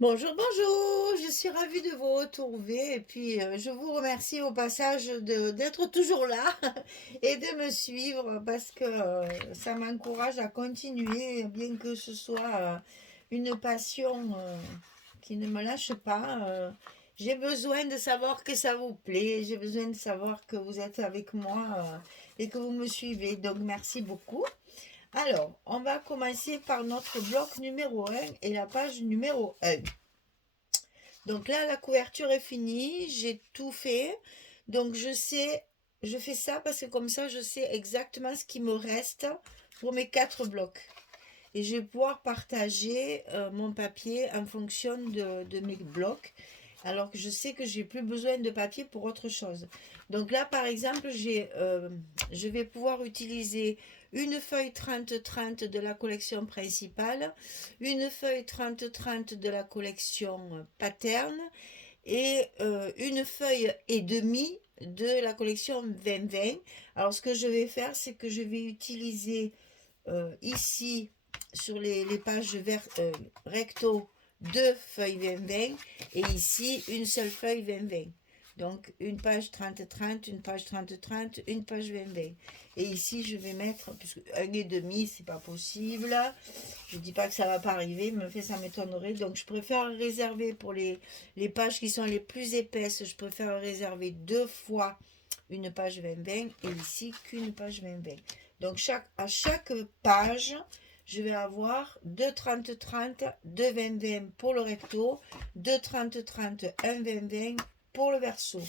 Bonjour, bonjour, je suis ravie de vous retrouver et puis je vous remercie au passage d'être toujours là et de me suivre parce que ça m'encourage à continuer, bien que ce soit une passion qui ne me lâche pas. J'ai besoin de savoir que ça vous plaît, j'ai besoin de savoir que vous êtes avec moi et que vous me suivez, donc merci beaucoup. Alors, on va commencer par notre bloc numéro un et la page numéro un. Donc là, la couverture est finie, j'ai tout fait. Donc je sais, je fais ça parce que comme ça, je sais exactement ce qui me reste pour mes 4 blocs. Et je vais pouvoir partager mon papier en fonction de mes blocs. Alors que je sais que j'ai plus besoin de papier pour autre chose. Donc là, par exemple, je vais pouvoir utiliser une feuille 30-30 de la collection principale, une feuille 30-30 de la collection pattern et une feuille et demie de la collection 2020. Alors ce que je vais faire, c'est que je vais utiliser ici sur les pages recto deux feuilles 20-20 et ici une seule feuille 20-20. Donc une page 30-30, une page 30-30, une page 20-20. Et ici je vais mettre, puisque un et demi c'est pas possible, je dis pas que ça va pas arriver, mais en fait ça m'étonnerait. Donc je préfère réserver pour les pages qui sont les plus épaisses, je préfère réserver 2 fois une page 20-20 et ici qu'une page 20-20. Donc à chaque page, je vais avoir 2 30-30, 2 20-20 pour le recto, 2 30-30, 1 20-20 pour le verso.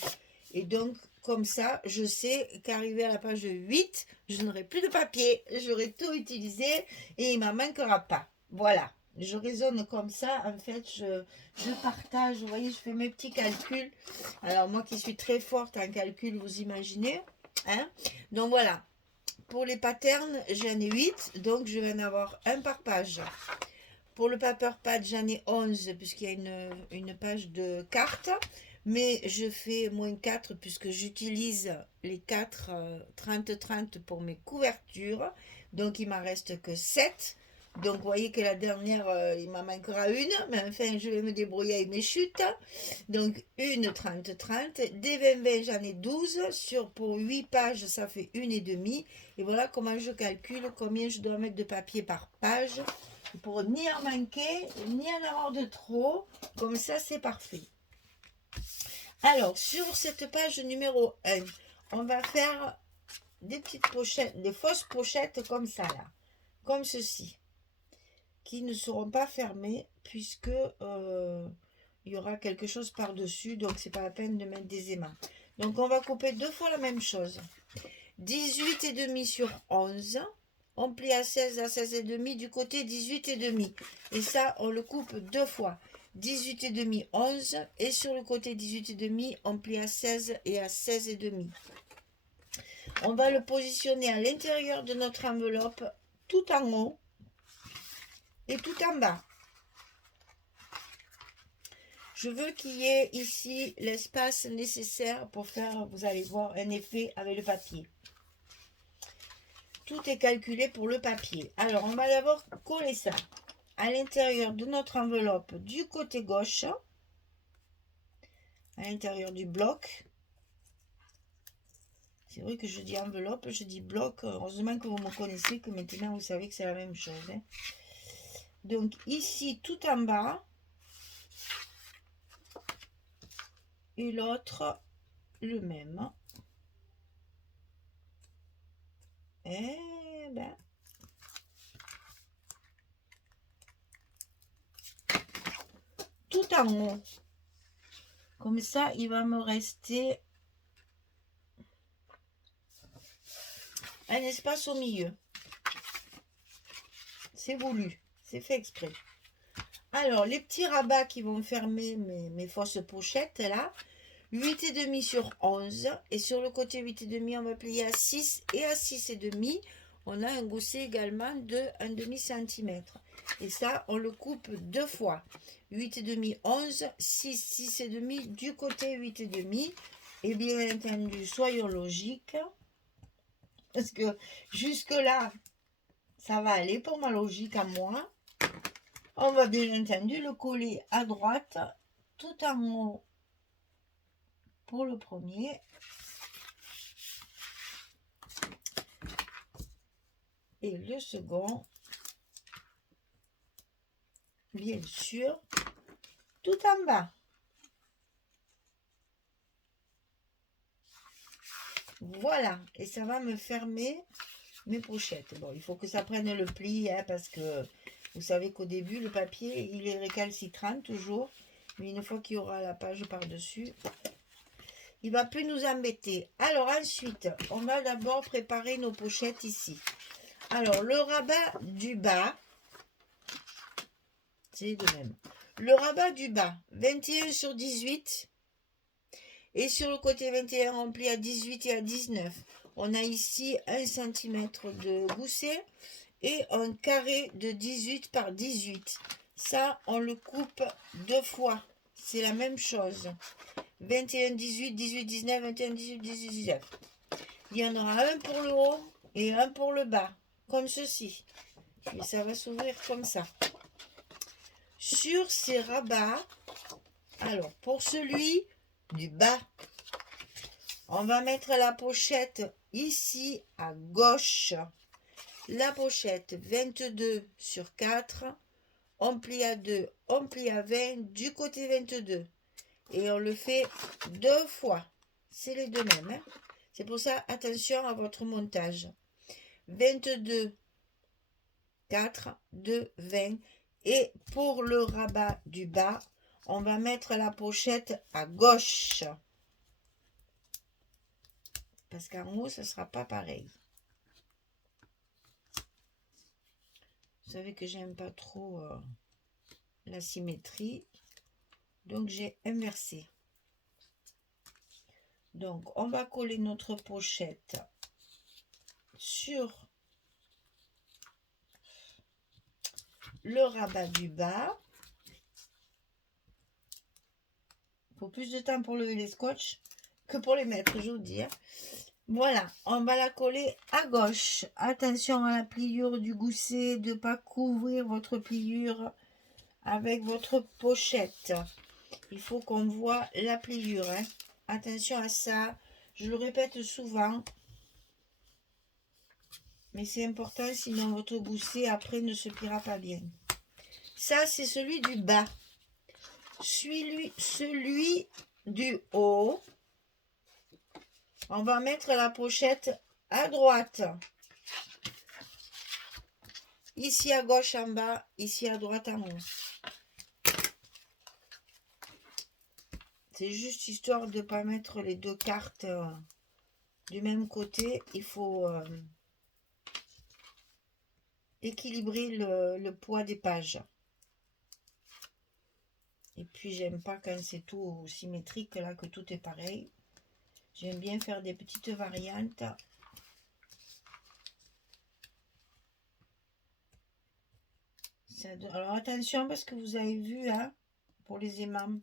Et donc, comme ça, je sais qu'arrivé à la page 8, je n'aurai plus de papier. J'aurai tout utilisé et il ne m'en manquera pas. Voilà. Je raisonne comme ça. En fait, je partage. Vous voyez, je fais mes petits calculs. Alors, moi qui suis très forte en calcul, vous imaginez. Hein. Donc, voilà. Pour les patterns, j'en ai 8, donc je vais en avoir un par page. Pour le paper pad, j'en ai 11, puisqu'il y a une page de cartes. Mais je fais -4 puisque j'utilise les 4 30-30 pour mes couvertures. Donc il m'en reste que 7. Donc vous voyez que la dernière, il m'en manquera une. Mais enfin, je vais me débrouiller avec mes chutes. Donc une 30-30. Des 20-20, j'en ai 12. Pour 8 pages, ça fait une et demie. Et voilà comment je calcule combien je dois mettre de papier par page pour ni en manquer, ni en avoir de trop. Comme ça, c'est parfait. Alors, sur cette page numéro 1, on va faire des petites pochettes, des fausses pochettes comme ça, là. Comme ceci. Qui ne seront pas fermées puisque il y aura quelque chose par-dessus. Donc, c'est pas la peine de mettre des aimants. Donc, on va couper 2 fois la même chose. 18,5 sur 11. On plie à 16,5 du côté 18,5. Et ça, on le coupe 2 fois. 18,5, 11. Et sur le côté 18,5, on plie à 16 et à 16,5. On va le positionner à l'intérieur de notre enveloppe, tout en haut et tout en bas. Je veux qu'il y ait ici l'espace nécessaire pour faire, vous allez voir, un effet avec le papier. Tout est calculé pour le papier. Alors, on va d'abord coller ça à l'intérieur de notre enveloppe du côté gauche, à l'intérieur du bloc. C'est vrai que je dis enveloppe, je dis bloc. Heureusement que vous me connaissez, que maintenant vous savez que c'est la même chose. Hein. Donc ici, tout en bas. Et l'autre, le même. Eh ben. Tout en haut. Comme ça, il va me rester un espace au milieu. C'est voulu. C'est fait exprès. Alors, les petits rabats qui vont fermer mes fausses pochettes, là, 8,5 sur 11. Et sur le côté 8,5, on va plier à 6 et à 6,5. On a un gousset également de 1,5 cm. Et ça, on le coupe 2 fois. 8,5, 11, 6, 6,5 du côté 8,5. Et bien entendu, soyons logiques. Parce que jusque-là, ça va aller pour ma logique à moi. On va bien entendu le coller à droite, tout en haut pour le premier. Et le second, bien sûr, tout en bas. Voilà, et ça va me fermer mes pochettes. Bon, il faut que ça prenne le pli, hein, parce que vous savez qu'au début, le papier, il est récalcitrant toujours. Mais une fois qu'il y aura la page par-dessus, il va plus nous embêter. Alors ensuite, on va d'abord préparer nos pochettes ici. Alors, le rabat du bas, c'est le même. Le rabat du bas, 21 sur 18. Et sur le côté 21, on plie à 18 et à 19. On a ici 1 cm de gousset et un carré de 18 par 18. Ça, on le coupe 2 fois. C'est la même chose. 21, 18, 18, 19, 21, 18, 18, 19. Il y en aura un pour le haut et un pour le bas, comme ceci. Et ça va s'ouvrir comme ça. Sur ces rabats, alors pour celui du bas, on va mettre la pochette ici à gauche. La pochette 22 sur 4, on plie à 2, on plie à 20 du côté 22. Et on le fait 2 fois. C'est les deux mêmes. Hein. C'est pour ça, attention à votre montage. 22, 4, 2, 20. Et pour le rabat du bas, on va mettre la pochette à gauche. Parce qu'en haut, ce ne sera pas pareil. Vous savez que j'aime pas trop la symétrie. Donc, j'ai inversé. Donc, on va coller notre pochette sur le rabat du bas. Il faut plus de temps pour lever les scotch que pour les mettre, je vous dis. Hein. Voilà, on va la coller à gauche. Attention à la pliure du gousset, de ne pas couvrir votre pliure avec votre pochette. Il faut qu'on voit la pliure. Hein. Attention à ça. Je le répète souvent. Mais c'est important, sinon votre gousset après ne se pliera pas bien. Ça, c'est celui du bas. Celui du haut. On va mettre la pochette à droite. Ici à gauche en bas, ici à droite en haut. C'est juste histoire de ne pas mettre les deux cartes du même côté. Il faut équilibrer le poids des pages. Et puis j'aime pas quand c'est tout symétrique, là que tout est pareil. J'aime bien faire des petites variantes. Alors attention parce que vous avez vu, hein, pour les aimants.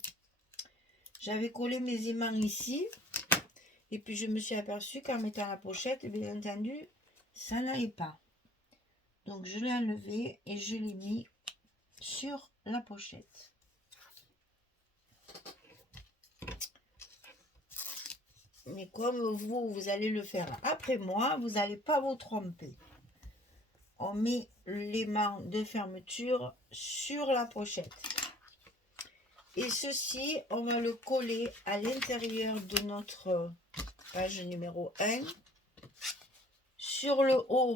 J'avais collé mes aimants ici. Et puis je me suis aperçue qu'en mettant la pochette, bien entendu, ça n'allait pas. Donc je l'ai enlevé et je l'ai mis sur la pochette. Mais comme vous allez le faire après moi, vous n'allez pas vous tromper. On met l'aimant de fermeture sur la pochette. Et ceci, on va le coller à l'intérieur de notre page numéro 1. Sur le haut,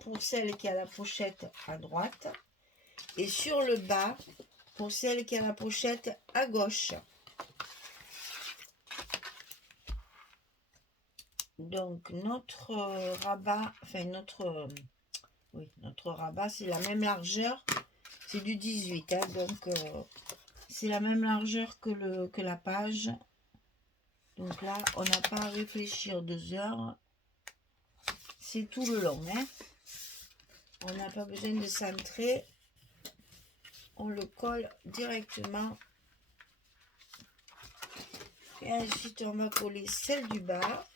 pour celle qui a la pochette à droite. Et sur le bas, pour celle qui a la pochette à gauche. Donc, notre rabat, enfin notre rabat, c'est la même largeur. C'est du 18, hein, donc c'est la même largeur que la page. Donc là, on n'a pas à réfléchir 2 heures. C'est tout le long. Hein. On n'a pas besoin de centrer. On le colle directement. Et ensuite, on va coller celle du bas.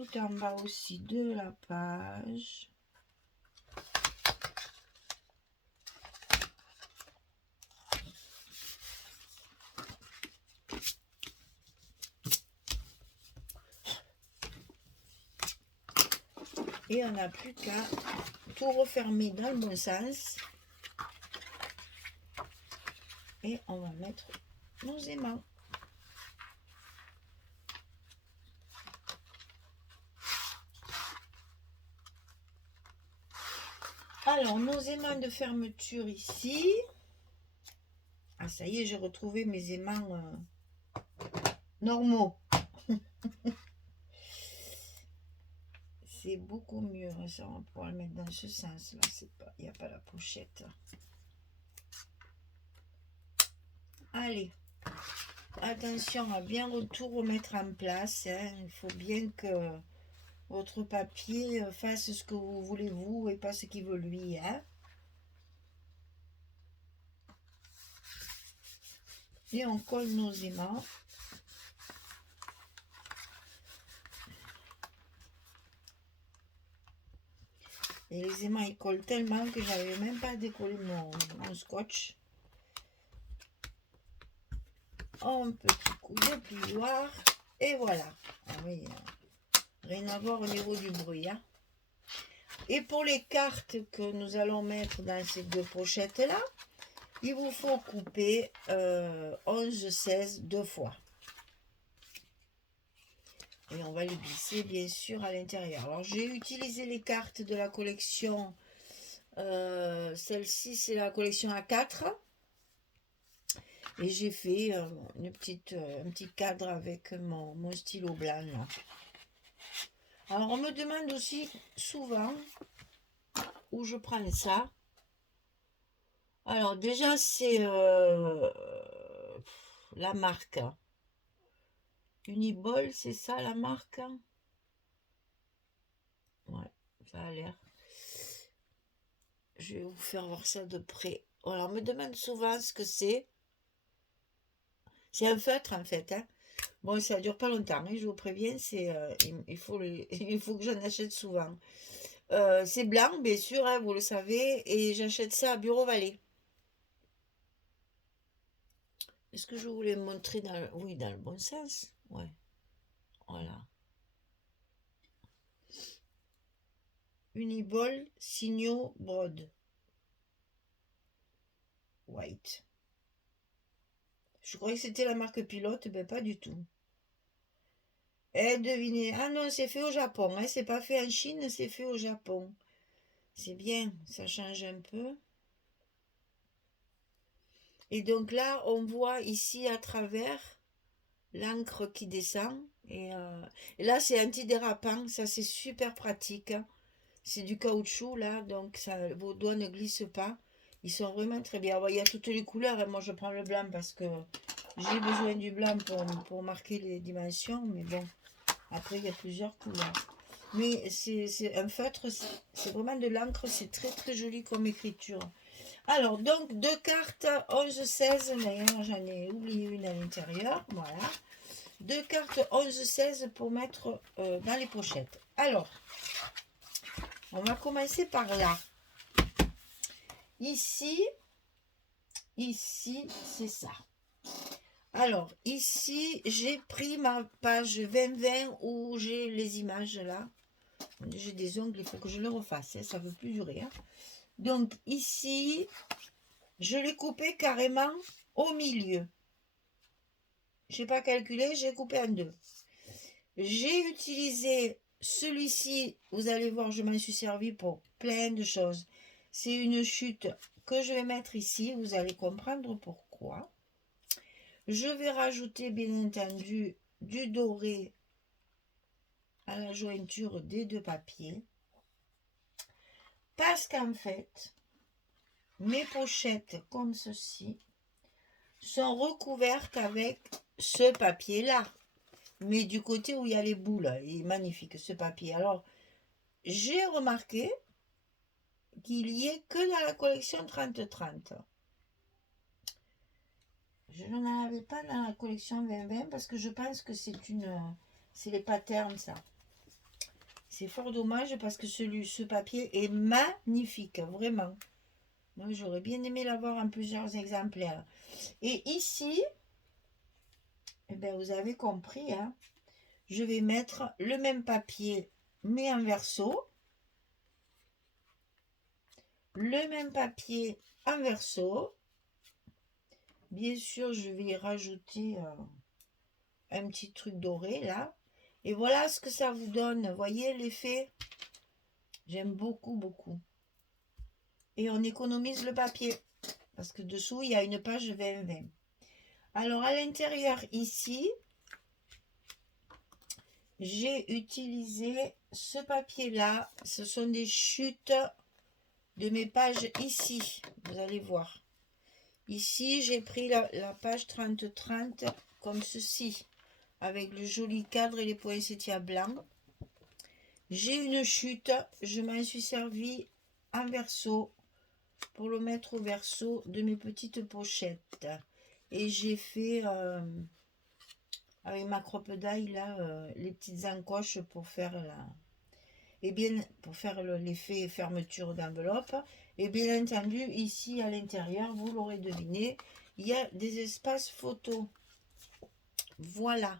tout en bas aussi de la page. Et on n'a plus qu'à tout refermer dans le bon sens. Et on va mettre nos aimants. Alors, nos aimants de fermeture ici. Ah, ça y est, j'ai retrouvé mes aimants normaux. C'est beaucoup mieux. Ça, on va pouvoir le mettre dans ce sens-là. Il n'y a pas la pochette. Allez. Attention à bien tout remettre en place. Hein. Il faut bien que votre papier fasse ce que vous voulez vous et pas ce qu'il veut lui. Hein. Et on colle nos aimants. Et les aimants ils collent tellement que j'avais même pas décollé mon scotch. Un petit coup de plioir. Et voilà. Ah oui, rien à voir au niveau du bruit. Hein. Et pour les cartes que nous allons mettre dans ces deux pochettes-là, il vous faut couper 11-16 deux fois. Et on va les glisser bien sûr à l'intérieur. Alors j'ai utilisé les cartes de la collection. Celle-ci c'est la collection A4. Et j'ai fait un petit cadre avec mon stylo blanc. Là. Alors on me demande aussi souvent où je prends ça. Alors déjà c'est la marque. Uniball, c'est ça la marque? Ouais, ça a l'air. Je vais vous faire voir ça de près. Alors on me demande souvent ce que c'est. C'est un feutre en fait. Hein. Bon, ça dure pas longtemps, hein, je vous préviens. Il faut que j'en achète souvent. C'est blanc, bien sûr, hein, vous le savez. Et j'achète ça à Bureau Vallée. Est-ce que je voulais montrer oui, dans le bon sens? Ouais. Voilà. Uniball, Signaux, Broad. White. Je croyais que c'était la marque Pilote, ben pas du tout. Eh, devinez. Ah non, c'est fait au Japon. Hein. C'est pas fait en Chine, c'est fait au Japon. C'est bien, ça change un peu. Et donc là, on voit ici à travers l'encre qui descend. Et là, c'est antidérapant. Ça, c'est super pratique. Hein. C'est du caoutchouc, là. Donc, ça, vos doigts ne glissent pas. Ils sont vraiment très bien. Il y a toutes les couleurs. Hein. Moi, je prends le blanc parce que j'ai besoin du blanc pour marquer les dimensions. Mais bon, après, il y a plusieurs couleurs. Mais c'est un feutre. C'est vraiment de l'encre. C'est très, très joli comme écriture. Alors, donc, deux cartes 11-16, d'ailleurs, j'en ai oublié une à l'intérieur, voilà. Deux cartes 11-16 pour mettre dans les pochettes. Alors, on va commencer par là. Ici, c'est ça. Alors, ici, j'ai pris ma page 20-20 où j'ai les images là. J'ai des ongles, il faut que je les refasse, hein, ça ne veut plus durer. Hein. Donc, ici, je l'ai coupé carrément au milieu. Je n'ai pas calculé, j'ai coupé en deux. J'ai utilisé celui-ci, vous allez voir, je m'en suis servi pour plein de choses. C'est une chute que je vais mettre ici, vous allez comprendre pourquoi. Je vais rajouter bien entendu du doré à la jointure des deux papiers. Parce qu'en fait, mes pochettes comme ceci sont recouvertes avec ce papier-là. Mais du côté où il y a les boules, il est magnifique ce papier. Alors, j'ai remarqué qu'il y ait que dans la collection 30-30. Je n'en avais pas dans la collection 20-20 parce que je pense que c'est les patterns, ça. c'est fort dommage parce que ce papier est magnifique, vraiment. Moi, j'aurais bien aimé l'avoir en plusieurs exemplaires. Et ici, eh ben, vous avez compris, hein, je vais mettre le même papier, mais en verso. Le même papier en verso. Bien sûr, je vais y rajouter un petit truc doré, là. Et voilà ce que ça vous donne. Vous voyez l'effet? J'aime beaucoup, beaucoup. Et on économise le papier. Parce que dessous, il y a une page 20-20. Alors, à l'intérieur, ici, j'ai utilisé ce papier-là. Ce sont des chutes de mes pages ici. Vous allez voir. Ici, j'ai pris la page 30-30 comme ceci. Avec le joli cadre et les poinsettias blancs. J'ai une chute. Je m'en suis servi en verso pour le mettre au verso de mes petites pochettes. Et j'ai fait avec ma croppe d'ail là les petites encoches pour faire l'effet fermeture d'enveloppe. Et bien entendu, ici à l'intérieur, vous l'aurez deviné, il y a des espaces photos. Voilà.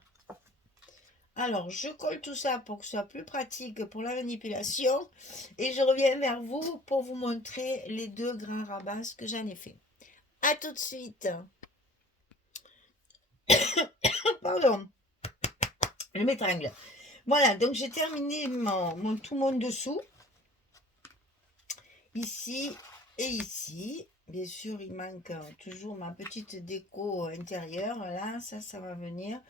Alors, je colle tout ça pour que ce soit plus pratique pour la manipulation. Et je reviens vers vous pour vous montrer les deux grands rabats que j'en ai fait. A tout de suite. Pardon. Je m'étrangle. Voilà, donc j'ai terminé tout mon dessous. Ici et ici. Bien sûr, il manque toujours ma petite déco intérieure. Là, ça va venir.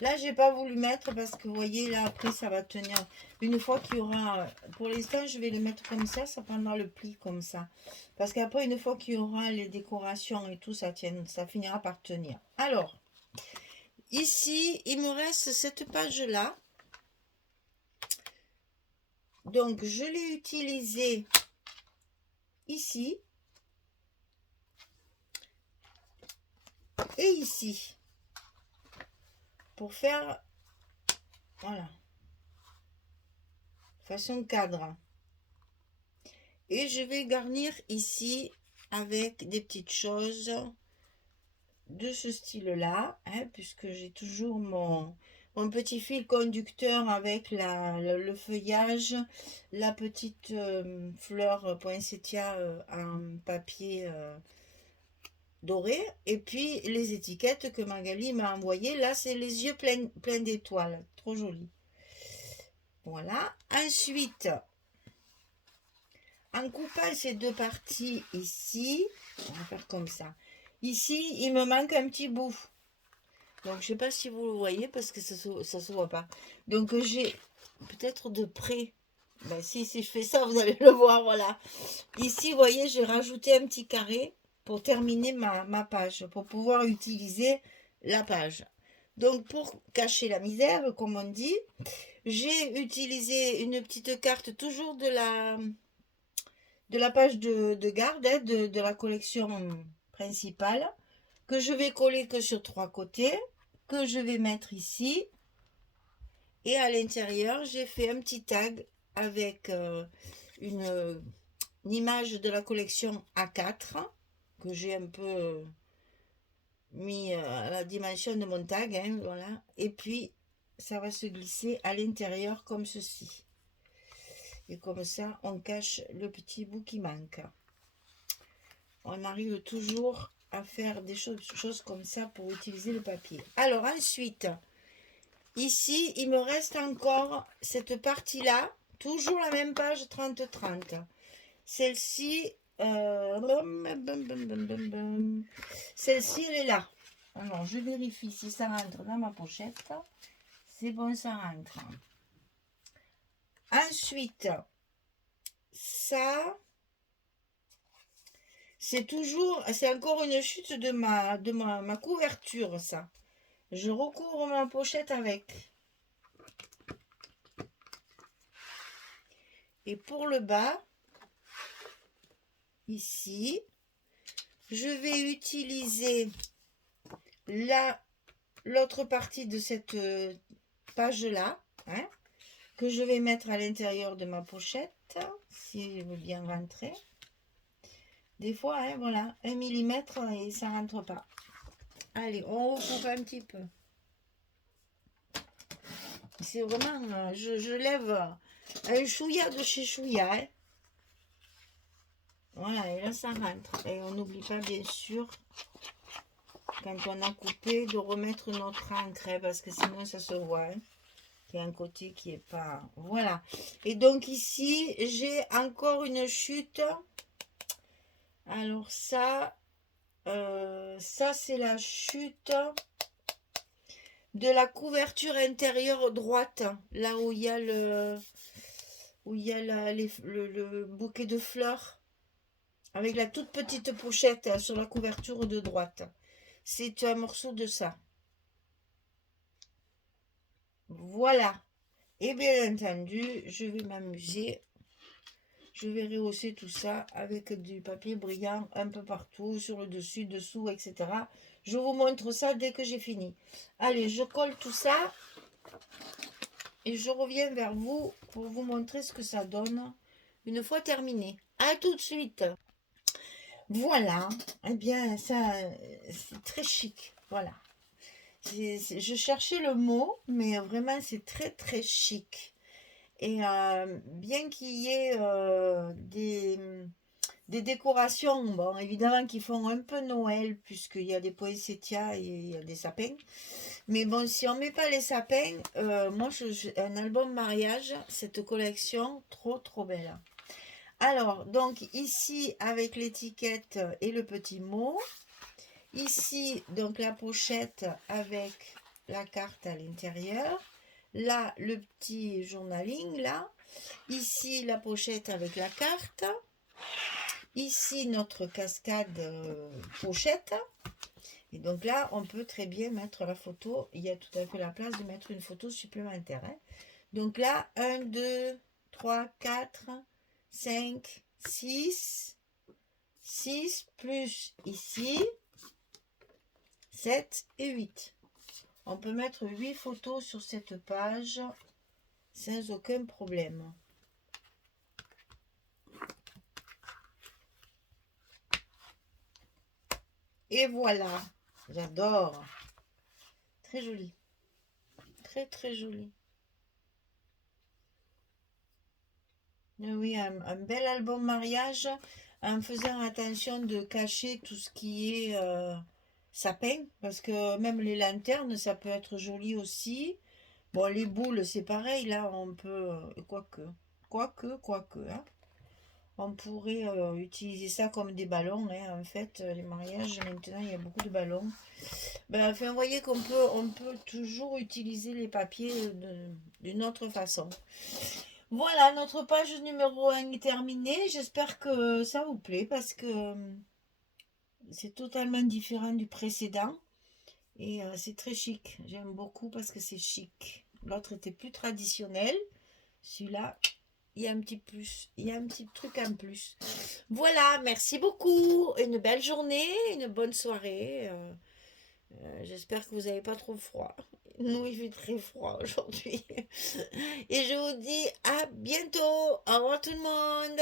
Là, j'ai pas voulu mettre parce que vous voyez, là, après, ça va tenir. Une fois qu'il y aura... Pour l'instant, je vais le mettre comme ça prendra le pli comme ça. Parce qu'après, une fois qu'il y aura les décorations et tout, ça finira par tenir. Alors, ici, il me reste cette page-là. Donc, je l'ai utilisée ici. Et ici. Pour faire... Voilà. Façon cadre. Et je vais garnir ici avec des petites choses de ce style-là, hein, puisque j'ai toujours mon petit fil conducteur avec le feuillage, la petite fleur poinsettia en papier doré, et puis les étiquettes que Magali m'a envoyées. Là, c'est les yeux pleins d'étoiles. Trop joli. Voilà. Ensuite, en coupant ces deux parties ici, on va faire comme ça. Ici, il me manque un petit bout. Donc, je ne sais pas si vous le voyez parce que ça ne se voit pas. Donc, j'ai peut-être de près. Ben, si je fais ça, vous allez le voir, voilà. Ici, vous voyez, j'ai rajouté un petit carré pour terminer ma page, pour pouvoir utiliser la page. Donc, pour cacher la misère, comme on dit, j'ai utilisé une petite carte toujours de la page de garde, hein, de la collection principale, que je vais coller que sur 3 côtés, que je vais mettre ici. Et à l'intérieur, j'ai fait un petit tag avec une image de la collection A4, que j'ai un peu mis à la dimension de mon tag, hein, voilà. Et puis, ça va se glisser à l'intérieur comme ceci. Et comme ça, on cache le petit bout qui manque. On arrive toujours à faire des choses comme ça pour utiliser le papier. Alors ensuite, ici, il me reste encore cette partie-là, toujours la même page 30-30. Celle-ci, celle-ci, elle est là. Alors, je vérifie si ça rentre dans ma pochette. C'est bon, ça rentre. Ensuite, ça, c'est encore une chute de ma couverture, ça. Je recouvre ma pochette avec. Et pour le bas, ici, je vais utiliser l'autre partie de cette page-là, hein, que je vais mettre à l'intérieur de ma pochette, si je veux bien rentrer. Des fois, hein, voilà, 1 millimètre et ça rentre pas. Allez, on recoupe un petit peu. C'est vraiment, je lève un chouïa de chez chouïa. Hein. Voilà, et là ça rentre. Et on n'oublie pas, bien sûr, quand on a coupé, de remettre notre encre, hein, parce que sinon ça se voit. Hein. Il y a un côté qui est pas... Voilà. Et donc ici, j'ai encore une chute. Alors ça c'est la chute de la couverture intérieure droite. Là où il y a le bouquet de fleurs. Avec la toute petite pochette sur la couverture de droite. C'est un morceau de ça. Voilà. Et bien entendu, je vais m'amuser. Je vais rehausser tout ça avec du papier brillant un peu partout, sur le dessus, dessous, etc. Je vous montre ça dès que j'ai fini. Allez, je colle tout ça. Et je reviens vers vous pour vous montrer ce que ça donne une fois terminé. À tout de suite. Voilà. Eh bien, ça, c'est très chic. Voilà. Je cherchais le mot, mais vraiment, c'est très, très chic. Et bien qu'il y ait des décorations, bon, évidemment, qui font un peu Noël, puisqu'il y a des poinsettias et il y a des sapins. Mais bon, si on ne met pas les sapins, moi, un album mariage, cette collection, trop, trop belle. Alors, donc ici, avec l'étiquette et le petit mot. Ici, donc la pochette avec la carte à l'intérieur. Là, le petit journaling, là. Ici, la pochette avec la carte. Ici, notre cascade pochette. Et donc là, on peut très bien mettre la photo. Il y a tout à fait la place de mettre une photo supplémentaire. Hein. Donc là, 1, 2, 3, 4, 5, 6. 6 plus ici, 7 et 8. On peut mettre 8 photos sur cette page sans aucun problème. Et voilà, j'adore. Très joli. Très très joli. Oui, un bel album mariage en faisant attention de cacher tout ce qui est sapin, parce que même les lanternes, ça peut être joli aussi. Bon, les boules, c'est pareil, là, on peut, quoique, hein. On pourrait utiliser ça comme des ballons, hein. En fait, les mariages, maintenant, il y a beaucoup de ballons. Ben, enfin, vous voyez on peut toujours utiliser les papiers d'une autre façon. Voilà, notre page numéro 1 est terminée. J'espère que ça vous plaît parce que c'est totalement différent du précédent. Et c'est très chic. J'aime beaucoup parce que c'est chic. L'autre était plus traditionnel. Celui-là, il y a un petit plus. Il y a un petit truc en plus. Voilà, merci beaucoup. Une belle journée, une bonne soirée. J'espère que vous n'avez pas trop froid. Nous, il fait très froid aujourd'hui. Et je vous dis à bientôt. Au revoir tout le monde.